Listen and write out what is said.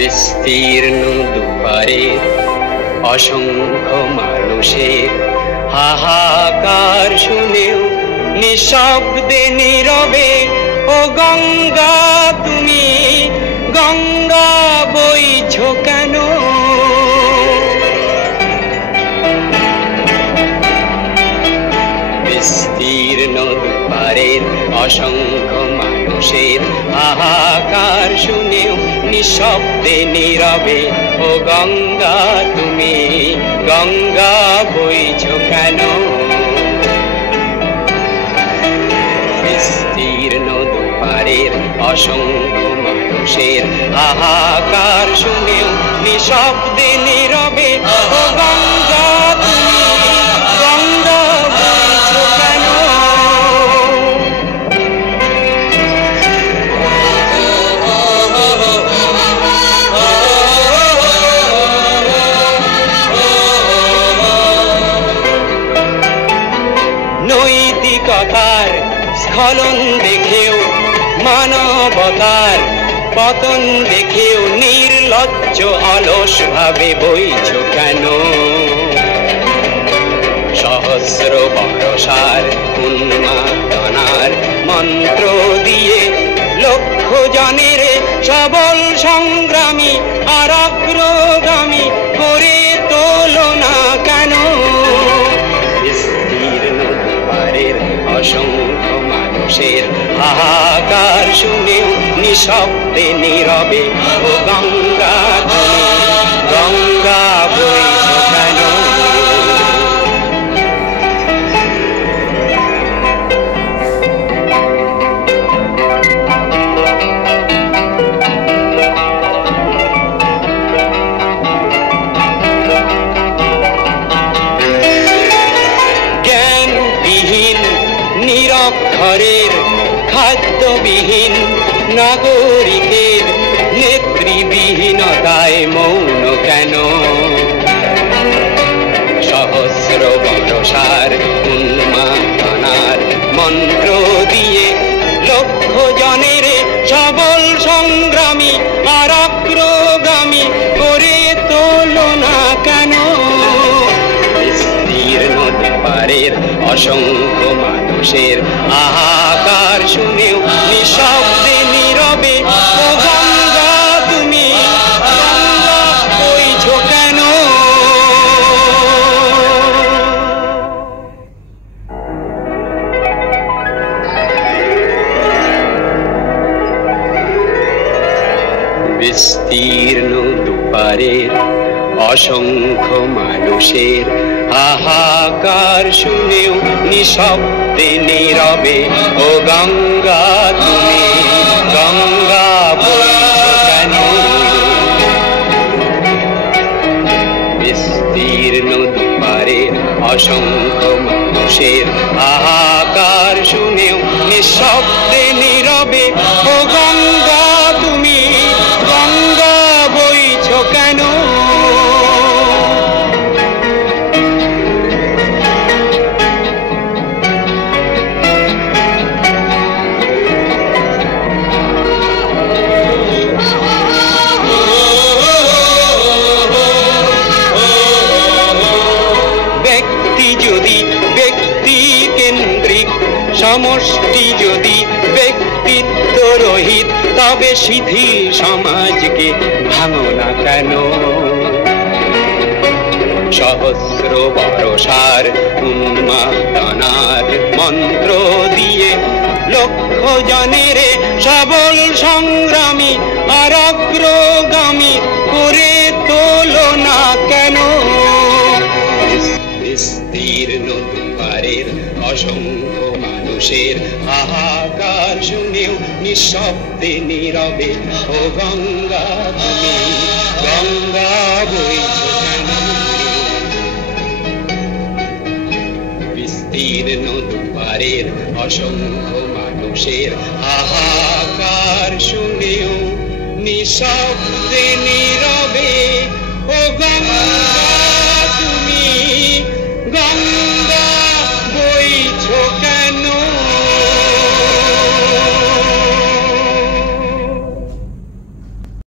বিস্তীর্ণ দুপারের অসংখ্য মানুষের হাহাকার শুনেও নিঃশব্দে নীরবে ও গঙ্গা তুমি গঙ্গা বইছো কেন? বিস্তীর্ণ দুপারের অসংখ্য মানুষের হাহাকার শুনেও নিঃশব্দে নীরবে ও গঙ্গা তুমি গঙ্গা বইছো কেন? বিস্তীর্ণ দুপারের অসংখ্য মানুষের হাহাকার শুনেও নিঃশব্দে নীরবে ও গঙ্গা তুমি গঙ্গা বইছো কেন? নৈতিকতার স্খলন দেখেও মানবতার পতন দেখেও নির্লজ্জ অলস ভাবে বইছো কেন? সহস্র বর্ষার উন্মাদনার মন্ত্র দিয়ে লক্ষ জনের সবল সংগ্রামী আর অগ্রগামী করে তোলো না কেন? বিস্তীর্ণ দুপারের অসংখ্য মানুষের হাহাকার শুনেও নিঃশব্দে নীরবে ও গঙ্গা তুমি গঙ্গা বইছো কেন? জ্ঞানবিহীন নিরক্ষরের খাদ্যবিহীন নাগরিকের নেতৃবিহীনতায় মৌন কেন? সহস্র বর্ষার উন্মাদনার মন্ত্র দিয়ে লক্ষ জনের সবল সংগ্রামী আর অগ্রগামী করে তোলো না কেন? বিস্তীর্ণ দুপারের অসংখ্য মানুষের হাহাকার শুনেও নিঃশব্দে নীরবে ও গঙ্গা তুমি গঙ্গা বইছো কেন? বিস্তীর্ণ দুপারের অসংখ্য মানুষের হাহাকার শুনেও নিঃশব্দে নীরবে ও গঙ্গা তুমি গঙ্গা বইছো কেন? বিস্তীর্ণ দুপারের অসংখ্য মানুষের হাহাকার শুনেও নিঃশব্দে নীরবে ও গঙ্গা তুমি গঙ্গা বইছো কেন? সমষ্টি যদি ব্যক্তিত্ব রহিত তবে শিথিল সমাজকে ভাঙো না কেন? সহস্র বর্ষার উন্মাদনার মন্ত্র দিয়ে লক্ষ জনের সবল সংগ্রামী আর অগ্রগামী করে তোলো না কেন? বিস্তীর্ণ দুপারের অসংখ্য মানুষের হাহাকার শুনেও নিঃশব্দে নীরবে ও গঙ্গা তুমি গঙ্গা বইছো কেন? বিস্তীর্ণ দুপারের অসংখ্য মানুষের হাহাকার শুনেও নিঃশব্দে